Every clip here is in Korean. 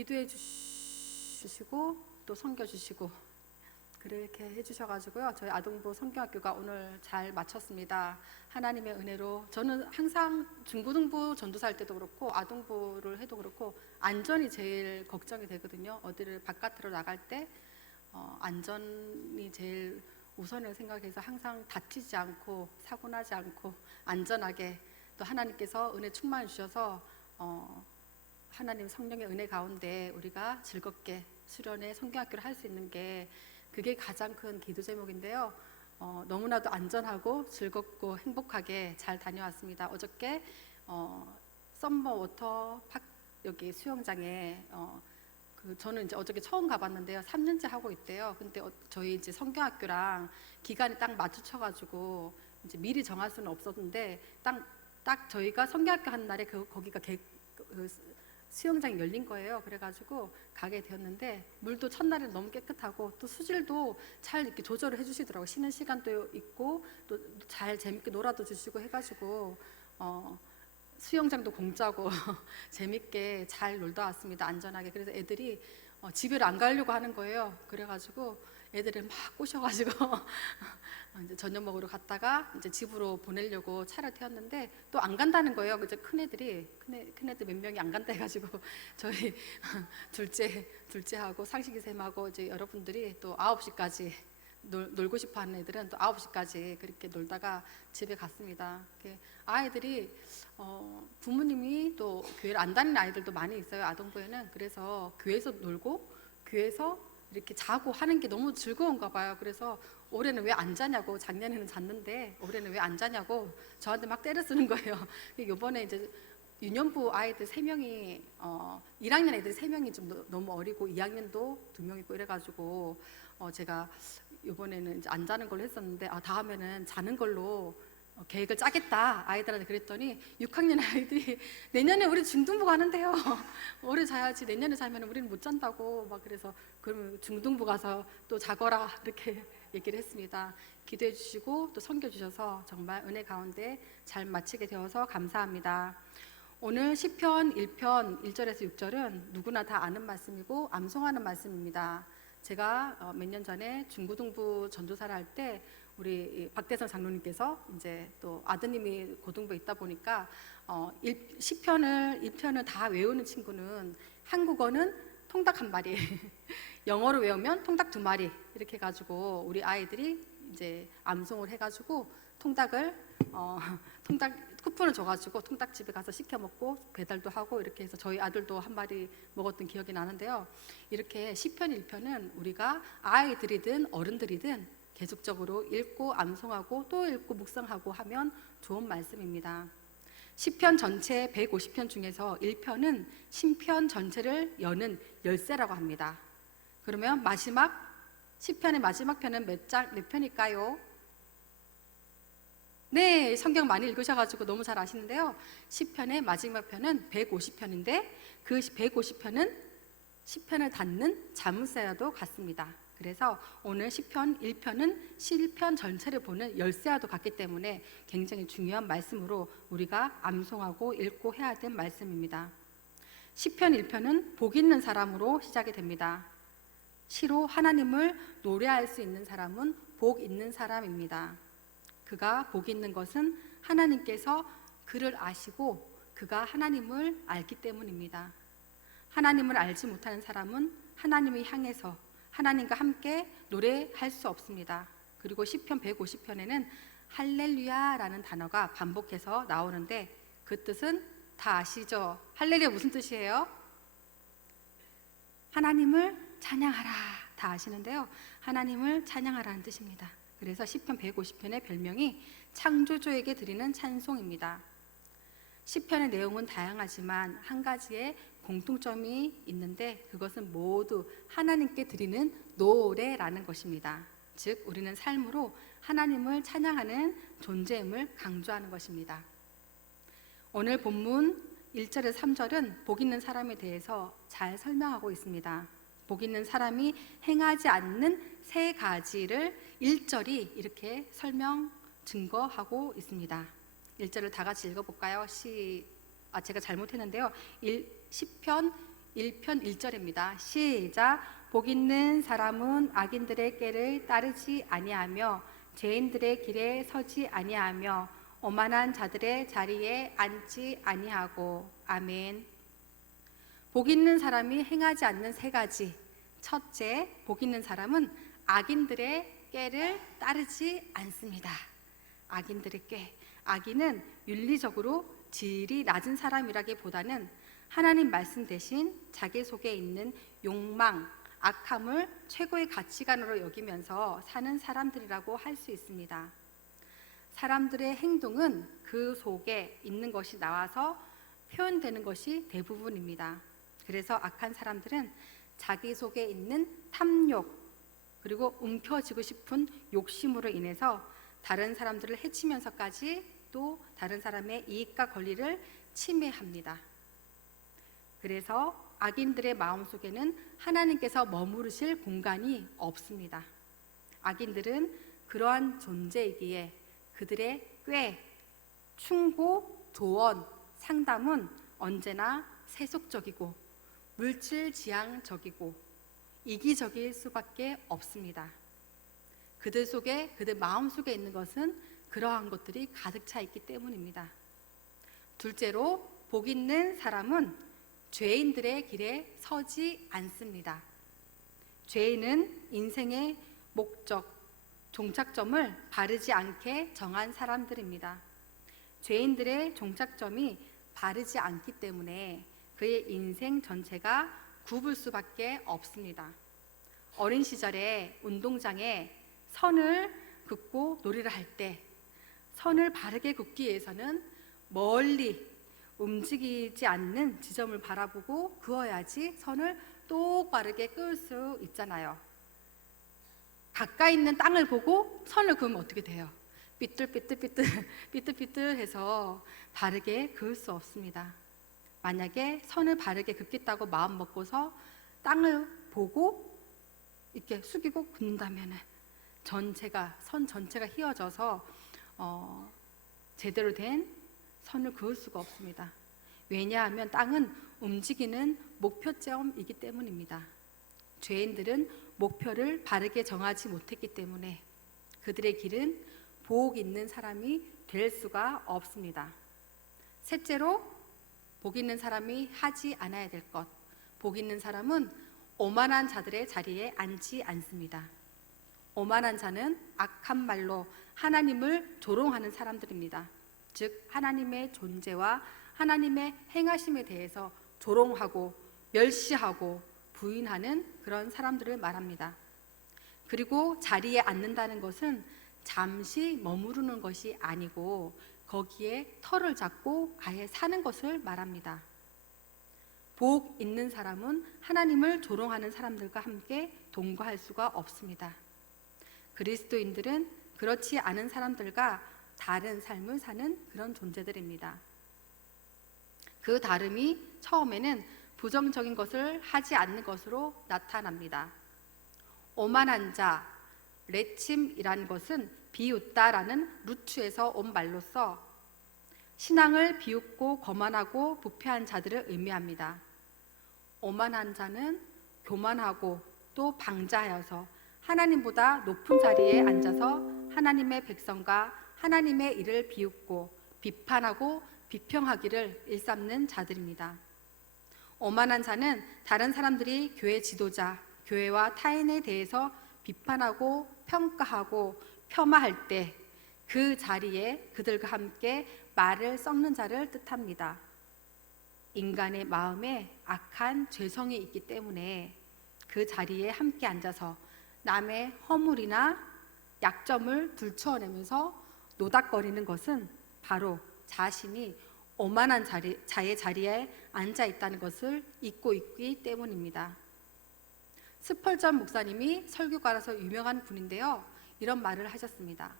기도해 주시고 또 섬겨주시고 그렇게 해주셔가지고요. 저희 아동부 성경학교가 오늘 잘 마쳤습니다. 하나님의 은혜로. 저는 항상 중고등부 전도사할 때도 그렇고 아동부를 해도 그렇고 안전이 제일 걱정이 되거든요. 어디를 바깥으로 나갈 때 안전이 제일 우선을 생각해서 항상 다치지 않고 사고 나지 않고 안전하게, 또 하나님께서 은혜 충만해 주셔서 하나님 성령의 은혜 가운데 우리가 즐겁게 수련회 성경학교를 할 수 있는 게, 그게 가장 큰 기도 제목인데요. 너무나도 안전하고 즐겁고 행복하게 잘 다녀왔습니다. 어저께 썸머 워터 팍 여기 수영장에 저는 이제 어저께 처음 가봤는데요. 3년째 하고 있대요. 근데 저희 이제 성경학교랑 기간이 딱 맞춰가지고 이제 미리 정할 수는 없었는데 딱 저희가 성경학교 한 날에 거기가 수영장이 열린 거예요. 그래가지고 가게 되었는데 물도 첫날에는 너무 깨끗하고 또 수질도 잘 이렇게 조절을 해주시더라고요. 쉬는 시간도 있고 또 잘 재밌게 놀아도 주시고 해가지고 수영장도 공짜고 재밌게 잘 놀다 왔습니다. 안전하게. 그래서 애들이 집에 안 가려고 하는 거예요. 그래가지고 애들을 막 꼬셔가지고 이제 저녁 먹으러 갔다가 이제 집으로 보내려고 차를 태웠는데 또 안 간다는 거예요. 이제 큰 애들 몇 명이 안 간다 해가지고 저희 둘째하고 상식이 쌤하고 이제 여러분들이 또 9시까지 놀고 싶어하는 애들은 또 9시까지 그렇게 놀다가 집에 갔습니다. 아이들이 부모님이 또 교회를 안 다니는 아이들도 많이 있어요. 아동부에는. 그래서 교회에서 놀고 교회에서 이렇게 자고 하는 게 너무 즐거운가 봐요. 그래서 올해는 왜 안 자냐고, 작년에는 잤는데 올해는 왜 안 자냐고 저한테 막 때려 쓰는 거예요. 이번에 이제 유년부 아이들 3명이 1학년 애들 3명이 좀 너무 어리고 2학년도 2명 있고 이래가지고 제가 이번에는 이제 안 자는 걸로 했었는데 다음에는 자는 걸로 계획을 짜겠다 아이들한테 그랬더니 6학년 아이들이 내년에 우리 중등부 가는데요. 올해 자야지 내년에 자면 우리는 못 잔다고 막 그래서 그러면 중등부 가서 또 자거라 이렇게 얘기를 했습니다. 기도해 주시고 또 섬겨 주셔서 정말 은혜 가운데 잘 마치게 되어서 감사합니다. 오늘 시편 1편 1절에서 6절은 누구나 다 아는 말씀이고 암송하는 말씀입니다. 제가 몇 년 전에 중고등부 전도사를 할 때 우리 박대선 장로님께서 이제 또 아드님이 고등부에 있다 보니까 시편을 1편을 다 외우는 친구는 한국어는 통닭 1마리 영어로 외우면 통닭 2마리 이렇게 해가지고 우리 아이들이 이제 암송을 해가지고 통닭 쿠폰을 줘가지고 통닭집에 가서 시켜 먹고 배달도 하고 이렇게 해서 저희 아들도 1마리 먹었던 기억이 나는데요. 이렇게 시편 1편은 우리가 아이들이든 어른들이든 계속적으로 읽고 암송하고 또 읽고 묵상하고 하면 좋은 말씀입니다. 시편 전체 150편 중에서 1편은 신편 전체를 여는 열쇠라고 합니다. 그러면 시편의 마지막 편은 몇 편일까요? 네, 성경 많이 읽으셔가지고 너무 잘 아시는데요. 시편의 마지막 편은 150편인데 그 150편은 시편을 닫는 자물쇠와도 같습니다. 그래서 오늘 시편 1편은 시편 전체를 보는 열쇠와도 같기 때문에 굉장히 중요한 말씀으로 우리가 암송하고 읽고 해야 될 말씀입니다. 시편 1편은 복 있는 사람으로 시작이 됩니다. 시로 하나님을 노래할 수 있는 사람은 복 있는 사람입니다. 그가 복 있는 것은 하나님께서 그를 아시고 그가 하나님을 알기 때문입니다. 하나님을 알지 못하는 사람은 하나님을 향해서 하나님과 함께 노래할 수 없습니다. 그리고 시편 150편에는 할렐루야라는 단어가 반복해서 나오는데 그 뜻은 다 아시죠? 할렐루야 무슨 뜻이에요? 하나님을 찬양하라, 다 아시는데요. 하나님을 찬양하라는 뜻입니다. 그래서 시편 150편의 별명이 창조주에게 드리는 찬송입니다. 시편의 내용은 다양하지만 한 가지의 공통점이 있는데 그것은 모두 하나님께 드리는 노래라는 것입니다. 즉 우리는 삶으로 하나님을 찬양하는 존재임을 강조하는 것입니다. 오늘 본문 1절에서 3절은 복 있는 사람에 대해서 잘 설명하고 있습니다. 복 있는 사람이 행하지 않는 3가지를 1절이 이렇게 증거하고 있습니다. 1절을 다 같이 읽어볼까요? 제가 잘못했는데요. 시편 1편 1절입니다. 시작. 복 있는 사람은 악인들의 꾀를 따르지 아니하며 죄인들의 길에 서지 아니하며 오만한 자들의 자리에 앉지 아니하고. 아멘. 복 있는 사람이 행하지 않는 세 가지. 첫째, 복 있는 사람은 악인들의 꾀를 따르지 않습니다. 악인들의 꾀. 악인은 윤리적으로 질이 낮은 사람이라기보다는 하나님 말씀 대신 자기 속에 있는 욕망, 악함을 최고의 가치관으로 여기면서 사는 사람들이라고 할 수 있습니다. 사람들의 행동은 그 속에 있는 것이 나와서 표현되는 것이 대부분입니다. 그래서 악한 사람들은 자기 속에 있는 탐욕, 그리고 움켜쥐고 싶은 욕심으로 인해서 다른 사람들을 해치면서까지 또 다른 사람의 이익과 권리를 침해합니다. 그래서 악인들의 마음속에는 하나님께서 머무르실 공간이 없습니다. 악인들은 그러한 존재이기에 그들의 꾀, 충고, 조언, 상담은 언제나 세속적이고 물질지향적이고 이기적일 수밖에 없습니다. 그들 마음 속에 있는 것은 그러한 것들이 가득 차 있기 때문입니다. 둘째로, 복 있는 사람은 죄인들의 길에 서지 않습니다. 죄인은 인생의 목적, 종착점을 바르지 않게 정한 사람들입니다. 죄인들의 종착점이 바르지 않기 때문에 그의 인생 전체가 굽을 수밖에 없습니다. 어린 시절에 운동장에 선을 긋고 놀이를 할 때 선을 바르게 긋기 위해서는 멀리 움직이지 않는 지점을 바라보고 그어야지 선을 똑바르게 그을 수 있잖아요. 가까이 있는 땅을 보고 선을 그으면 어떻게 돼요? 삐뚤삐뚤해서 바르게 그을 수 없습니다. 만약에 선을 바르게 긋겠다고 마음 먹고서 땅을 보고 이렇게 숙이고 긋는다면 선 전체가 휘어져서 제대로 된 선을 그을 수가 없습니다. 왜냐하면 땅은 움직이는 목표점이기 때문입니다. 죄인들은 목표를 바르게 정하지 못했기 때문에 그들의 길은 복 있는 사람이 될 수가 없습니다. 셋째로, 복 있는 사람이 하지 않아야 될 것. 복 있는 사람은 오만한 자들의 자리에 앉지 않습니다. 오만한 자는 악한 말로 하나님을 조롱하는 사람들입니다. 즉 하나님의 존재와 하나님의 행하심에 대해서 조롱하고 멸시하고 부인하는 그런 사람들을 말합니다. 그리고 자리에 앉는다는 것은 잠시 머무르는 것이 아니고 거기에 터를 잡고 아예 사는 것을 말합니다. 복 있는 사람은 하나님을 조롱하는 사람들과 함께 동거할 수가 없습니다. 그리스도인들은 그렇지 않은 사람들과 다른 삶을 사는 그런 존재들입니다. 그 다름이 처음에는 부정적인 것을 하지 않는 것으로 나타납니다. 오만한 자, 레침이라는 것은 비웃다라는 루츠에서 온 말로서 신앙을 비웃고 거만하고 부패한 자들을 의미합니다. 오만한 자는 교만하고 또 방자하여서 하나님보다 높은 자리에 앉아서 하나님의 백성과 하나님의 일을 비웃고 비판하고 비평하기를 일삼는 자들입니다. 오만한 자는 다른 사람들이 교회 지도자, 교회와 타인에 대해서 비판하고 평가하고 폄하할 때 그 자리에 그들과 함께 말을 섞는 자를 뜻합니다. 인간의 마음에 악한 죄성이 있기 때문에 그 자리에 함께 앉아서 남의 허물이나 약점을 들추어내면서 노닥거리는 것은 바로 자신이 오만한 자의 자리에 앉아 있다는 것을 잊고 있기 때문입니다. 스펄전 목사님이 설교가라서 유명한 분인데요, 이런 말을 하셨습니다.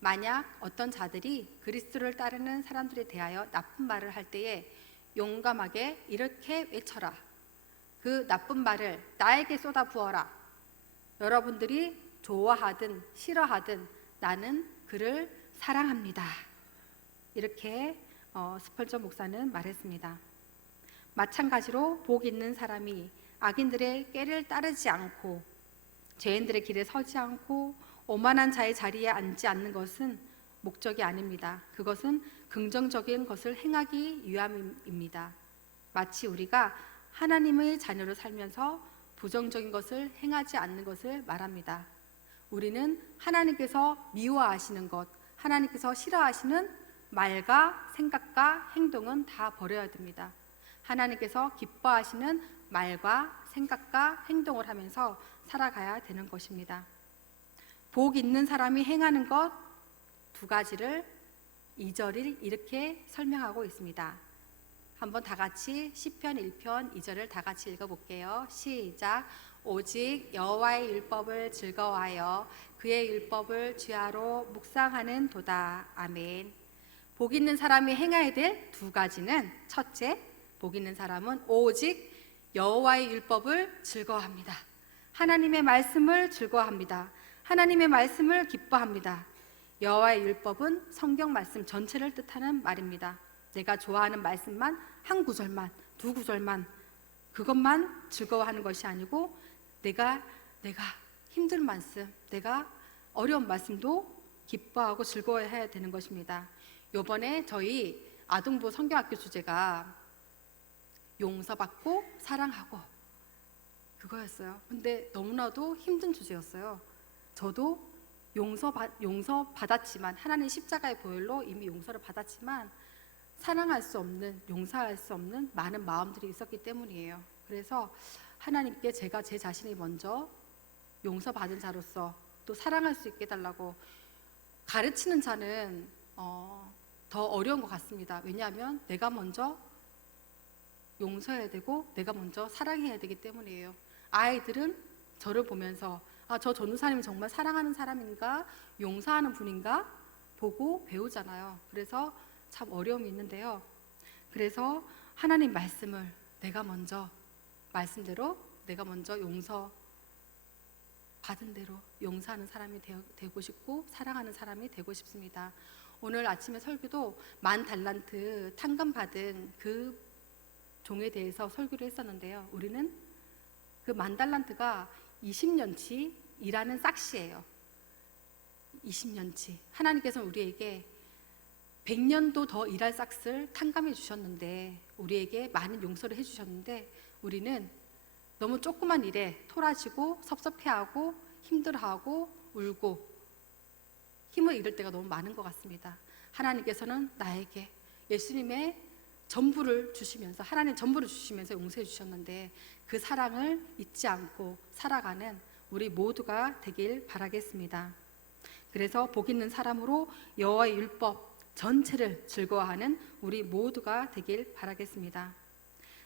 만약 어떤 자들이 그리스도를 따르는 사람들에 대하여 나쁜 말을 할 때에 용감하게 이렇게 외쳐라. 그 나쁜 말을 나에게 쏟아부어라. 여러분들이 좋아하든 싫어하든 나는 그를 사랑합니다. 이렇게 스펄전 목사는 말했습니다. 마찬가지로 복 있는 사람이 악인들의 꾀를 따르지 않고 죄인들의 길에 서지 않고 오만한 자의 자리에 앉지 않는 것은 목적이 아닙니다. 그것은 긍정적인 것을 행하기 위함입니다. 마치 우리가 하나님의 자녀로 살면서 부정적인 것을 행하지 않는 것을 말합니다. 우리는 하나님께서 미워하시는 것, 하나님께서 싫어하시는 말과 생각과 행동은 다 버려야 됩니다. 하나님께서 기뻐하시는 말과 생각과 행동을 하면서 살아가야 되는 것입니다. 복 있는 사람이 행하는 것 두 가지를 2절을 이렇게 설명하고 있습니다. 한번 다 같이 시편 1편 2절을 다 같이 읽어볼게요. 시작. 오직 여호와의 율법을 즐거워하여 그의 율법을 주야로 묵상하는 도다. 아멘. 복 있는 사람이 행해야 될 두 가지는, 첫째, 복 있는 사람은 오직 여호와의 율법을 즐거워합니다. 하나님의 말씀을 즐거워합니다. 하나님의 말씀을 기뻐합니다. 여호와의 율법은 성경 말씀 전체를 뜻하는 말입니다. 내가 좋아하는 말씀만 한 구절만, 두 구절만, 그것만 즐거워하는 것이 아니고 내가 힘든 말씀, 내가 어려운 말씀도 기뻐하고 즐거워해야 되는 것입니다. 요번에 저희 아동부 성경학교 주제가 용서받고 사랑하고 그거였어요. 근데 너무나도 힘든 주제였어요. 저도 용서받았지만, 하나님 십자가의 보혈로 이미 용서를 받았지만 사랑할 수 없는, 용서할 수 없는 많은 마음들이 있었기 때문이에요. 그래서 하나님께 제가 제 자신이 먼저 용서받은 자로서 또 사랑할 수 있게 해달라고. 가르치는 자는 더 어려운 것 같습니다. 왜냐하면 내가 먼저 용서해야 되고 내가 먼저 사랑해야 되기 때문이에요. 아이들은 저를 보면서 저 전도사님이 정말 사랑하는 사람인가, 용서하는 분인가 보고 배우잖아요. 그래서 참 어려움이 있는데요. 그래서 하나님 말씀을 내가 먼저, 말씀대로 내가 먼저 용서 받은 대로 용서하는 사람이 되고 싶고 사랑하는 사람이 되고 싶습니다. 오늘 아침에 설교도 10,000달란트 탕감 받은 그 종에 대해서 설교를 했었는데요. 우리는 그 10,000달란트가 20년치 일하는 싹시예요. 20년치. 하나님께서는 우리에게 100년도 더 일할 싹을 탕감해 주셨는데, 우리에게 많은 용서를 해주셨는데 우리는 너무 조그만 일에 토라지고 섭섭해하고 힘들어하고 울고 힘을 잃을 때가 너무 많은 것 같습니다. 하나님께서는 나에게 예수님의 전부를 주시면서, 하나님 전부를 주시면서 용서해 주셨는데 그 사랑을 잊지 않고 살아가는 우리 모두가 되길 바라겠습니다. 그래서 복 있는 사람으로 여호와의 율법 전체를 즐거워하는 우리 모두가 되길 바라겠습니다.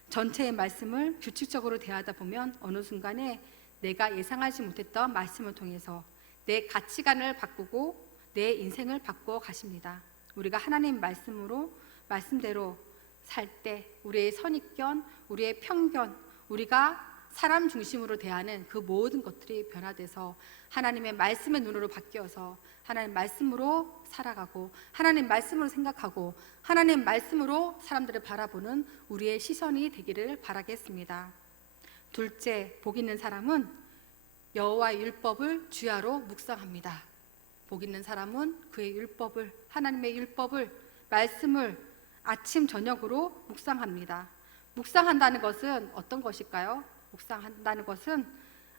전체의 말씀을 규칙적으로 대하다 보면 어느 순간에 내가 예상하지 못했던 말씀을 통해서 내 가치관을 바꾸고 내 인생을 바꾸어 가십니다. 우리가 하나님 말씀대로 살 때 우리의 선입견, 우리의 편견, 우리가 사람 중심으로 대하는 그 모든 것들이 변화돼서 하나님의 말씀의 눈으로 바뀌어서 하나님 말씀으로 살아가고 하나님 말씀으로 생각하고 하나님 말씀으로 사람들을 바라보는 우리의 시선이 되기를 바라겠습니다. 둘째, 복 있는 사람은 여호와의 율법을 주야로 묵상합니다. 복 있는 사람은 그의 율법을, 하나님의 율법을, 말씀을 아침 저녁으로 묵상합니다. 묵상한다는 것은 어떤 것일까요? 묵상한다는 것은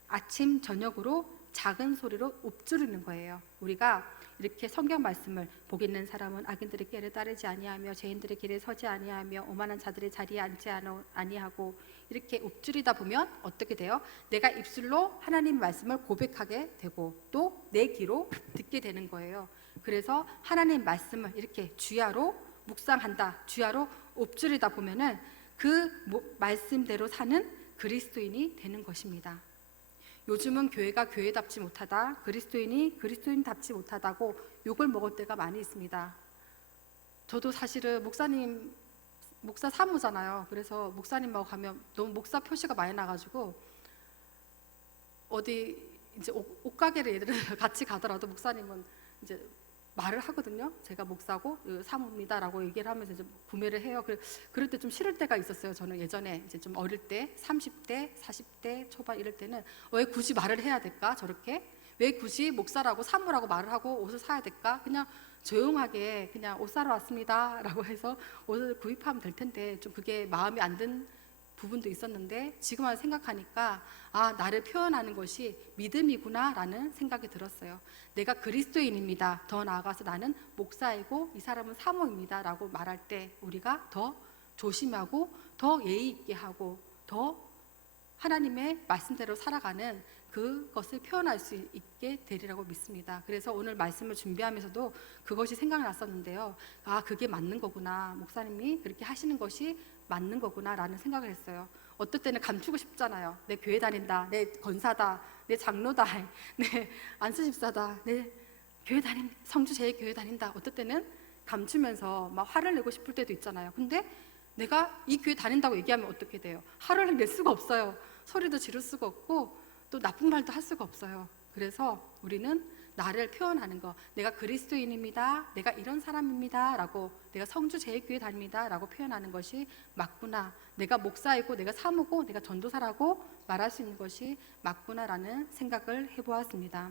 아침 저녁으로 작은 소리로 읊조리는 거예요. 우리가 이렇게 성경 말씀을 복 있는 사람은 악인들의 꾀를 따르지 아니하며 죄인들의 길에 서지 아니하며 오만한 자들의 자리에 앉지 아니하고 이렇게 읊조리다 보면 어떻게 돼요? 내가 입술로 하나님 말씀을 고백하게 되고 또 내 귀로 듣게 되는 거예요. 그래서 하나님 말씀을 이렇게 주야로 묵상한다, 주야로 읊조리다 보면은 그 말씀대로 사는 그리스도인이 되는 것입니다. 요즘은 교회가 교회답지 못하다, 그리스도인이 그리스도인답지 못하다고 욕을 먹을 때가 많이 있습니다. 저도 사실은 목사 사무잖아요. 그래서 목사님하고 가면 너무 목사 표시가 많이 나가지고 어디 이제 옷가게를 예를 들어 같이 가더라도 목사님은 이제 말을 하거든요. 제가 목사고 사모입니다라고 얘기를 하면서 이제 구매를 해요. 그럴 때 좀 싫을 때가 있었어요. 저는 예전에 이제 좀 어릴 때 30대, 40대 초반 이럴 때는 왜 굳이 말을 해야 될까? 저렇게 왜 굳이 목사라고 사모라고 말을 하고 옷을 사야 될까? 그냥 조용하게 그냥 옷 사러 왔습니다라고 해서 옷을 구입하면 될 텐데 좀 그게 마음에 안 든 부분도 있었는데 지금 와서 생각하니까 아, 나를 표현하는 것이 믿음이구나라는 생각이 들었어요. 내가 그리스도인입니다. 더 나아가서 나는 목사이고 이 사람은 사모입니다 라고 말할 때 우리가 더 조심하고 더 예의 있게 하고 더 하나님의 말씀대로 살아가는 그것을 표현할 수 있게 되리라고 믿습니다. 그래서 오늘 말씀을 준비하면서도 그것이 생각났었는데요. 아, 그게 맞는 거구나. 목사님이 그렇게 하시는 것이 맞는 거구나 라는 생각을 했어요. 어떨 때는 감추고 싶잖아요. 내 교회 다닌다, 내 권사다, 내 장로다, 내 안수집사다, 내 교회 성주 제일교회 다닌다. 어떨 때는 감추면서 막 화를 내고 싶을 때도 있잖아요. 근데 내가 이 교회 다닌다고 얘기하면 어떻게 돼요? 화를 낼 수가 없어요. 소리도 지를 수가 없고 또 나쁜 말도 할 수가 없어요. 그래서 우리는 나를 표현하는 거, 내가 그리스도인입니다, 내가 이런 사람입니다 라고, 내가 성주 제일교회 다닙니다 라고 표현하는 것이 맞구나, 내가 목사이고 내가 사모고 내가 전도사라고 말할 수 있는 것이 맞구나 라는 생각을 해보았습니다.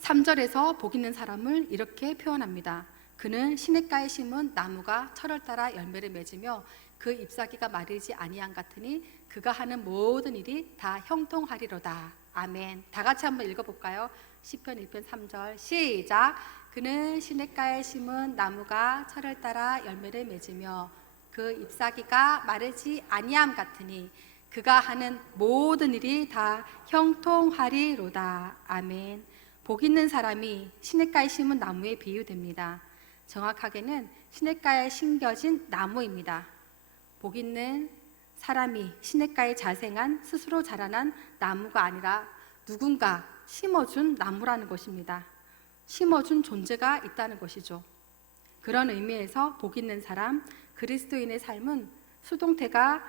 3절에서 복 있는 사람을 이렇게 표현합니다. 그는 시냇가에 심은 나무가 철을 따라 열매를 맺으며 그 잎사귀가 마르지 아니함 같으니 그가 하는 모든 일이 다 형통하리로다. 아멘. 다 같이 한번 읽어볼까요? 시편 1편 3절 시작. 그는 시냇가에 심은 나무가 철을 따라 열매를 맺으며 그 잎사귀가 마르지 아니함 같으니 그가 하는 모든 일이 다 형통하리로다. 아멘. 복 있는 사람이 시냇가에 심은 나무에 비유됩니다. 정확하게는 시냇가에 심겨진 나무입니다. 복 있는 사람이 시냇가에 자생한 스스로 자라난 나무가 아니라 누군가 심어준 나무라는 것입니다. 심어준 존재가 있다는 것이죠. 그런 의미에서 복 있는 사람, 그리스도인의 삶은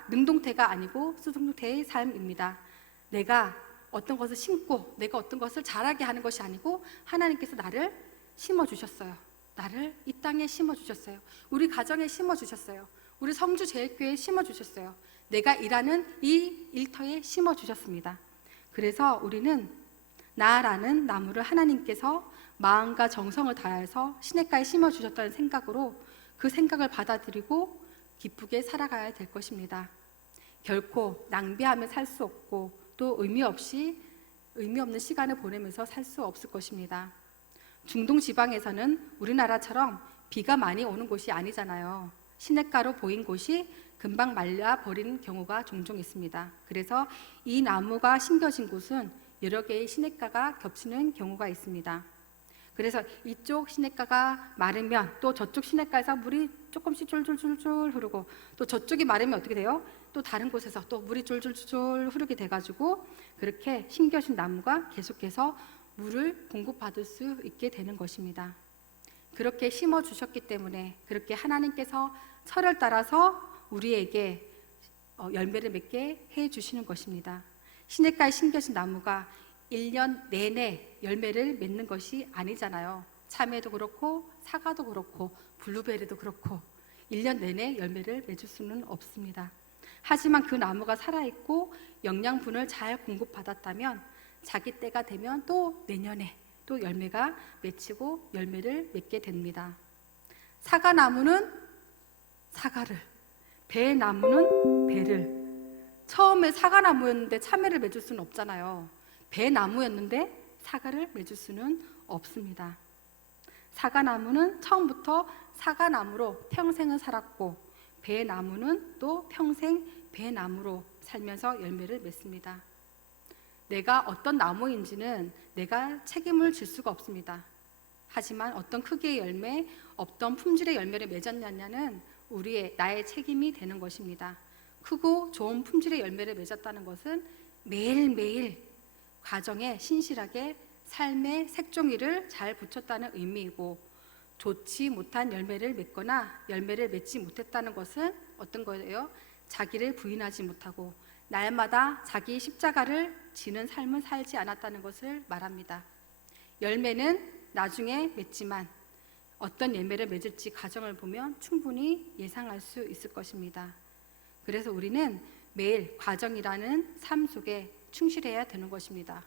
능동태가 아니고 수동태의 삶입니다. 내가 어떤 것을 심고 내가 어떤 것을 자라게 하는 것이 아니고 하나님께서 나를 심어주셨어요. 나를 이 땅에 심어주셨어요. 우리 가정에 심어주셨어요. 우리 성주 제일교회에 심어주셨어요. 내가 일하는 이 일터에 심어주셨습니다. 그래서 우리는 나라는 나무를 하나님께서 마음과 정성을 다해서 시냇가에 심어주셨다는 생각으로 그 생각을 받아들이고 기쁘게 살아가야 될 것입니다. 결코 낭비하며 살 수 없고 또 의미 없는 시간을 보내면서 살 수 없을 것입니다. 중동 지방에서는 우리나라처럼 비가 많이 오는 곳이 아니잖아요. 시냇가로 보인 곳이 금방 말라버리는 경우가 종종 있습니다. 그래서 이 나무가 심겨진 곳은 여러 개의 시냇가가 겹치는 경우가 있습니다. 그래서 이쪽 시냇가가 마르면 또 저쪽 시냇가에서 물이 조금씩 줄줄줄줄 흐르고 또 저쪽이 마르면 어떻게 돼요? 또 다른 곳에서 또 물이 줄줄줄 흐르게 돼가지고 그렇게 심겨진 나무가 계속해서 물을 공급받을 수 있게 되는 것입니다. 그렇게 심어주셨기 때문에 그렇게 하나님께서 철을 따라서 우리에게 열매를 맺게 해주시는 것입니다. 시냇가에 심겨진 나무가 1년 내내 열매를 맺는 것이 아니잖아요. 참외도 그렇고 사과도 그렇고 블루베리도 그렇고 1년 내내 열매를 맺을 수는 없습니다. 하지만 그 나무가 살아있고 영양분을 잘 공급받았다면 자기 때가 되면 또 내년에 또 열매가 맺히고 열매를 맺게 됩니다. 사과나무는 사과를, 배나무는 배를. 처음에 사과나무였는데 참외를 맺을 수는 없잖아요. 배나무였는데 사과를 맺을 수는 없습니다. 사과나무는 처음부터 사과나무로 평생을 살았고 배나무는 또 평생 배나무로 살면서 열매를 맺습니다. 내가 어떤 나무인지는 내가 책임을 질 수가 없습니다. 하지만 어떤 크기의 열매, 어떤 품질의 열매를 맺었느냐는 나의 책임이 되는 것입니다. 크고 좋은 품질의 열매를 맺었다는 것은 매일매일 과정에 신실하게 삶의 색종이를 잘 붙였다는 의미이고, 좋지 못한 열매를 맺거나 열매를 맺지 못했다는 것은 어떤 거예요? 자기를 부인하지 못하고 날마다 자기 십자가를 지는 삶을 살지 않았다는 것을 말합니다. 열매는 나중에 맺지만 어떤 열매를 맺을지 과정을 보면 충분히 예상할 수 있을 것입니다. 그래서 우리는 매일 과정이라는 삶 속에 충실해야 되는 것입니다.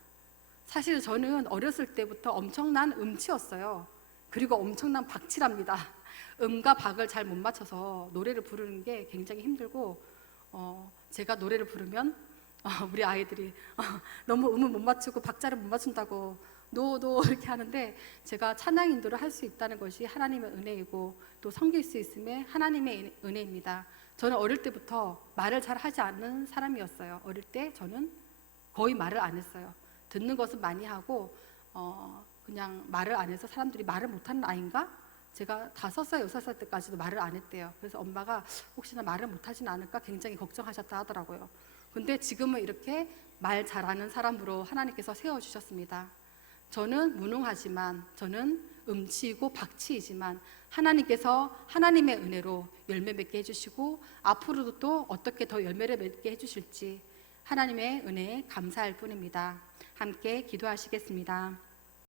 사실 저는 어렸을 때부터 엄청난 음치였어요. 그리고 엄청난 박치랍니다. 음과 박을 잘 못 맞춰서 노래를 부르는 게 굉장히 힘들고, 제가 노래를 부르면 우리 아이들이 너무 음을 못 맞추고 박자를 못 맞춘다고 노 이렇게 하는데, 제가 찬양 인도를 할 수 있다는 것이 하나님의 은혜이고 또 섬길 수 있음에 하나님의 은혜입니다. 저는 어릴 때부터 말을 잘 하지 않는 사람이었어요. 어릴 때 저는 거의 말을 안 했어요. 듣는 것은 많이 하고 그냥 말을 안 해서 사람들이 말을 못하는 아이인가? 제가 5살, 6살 때까지도 말을 안 했대요. 그래서 엄마가 혹시나 말을 못하진 않을까 굉장히 걱정하셨다 하더라고요. 근데 지금은 이렇게 말 잘하는 사람으로 하나님께서 세워주셨습니다. 저는 무능하지만, 저는 음치이고 박치이지만 하나님께서 하나님의 은혜로 열매 맺게 해주시고 앞으로도 또 어떻게 더 열매를 맺게 해주실지 하나님의 은혜에 감사할 뿐입니다. 함께 기도하시겠습니다.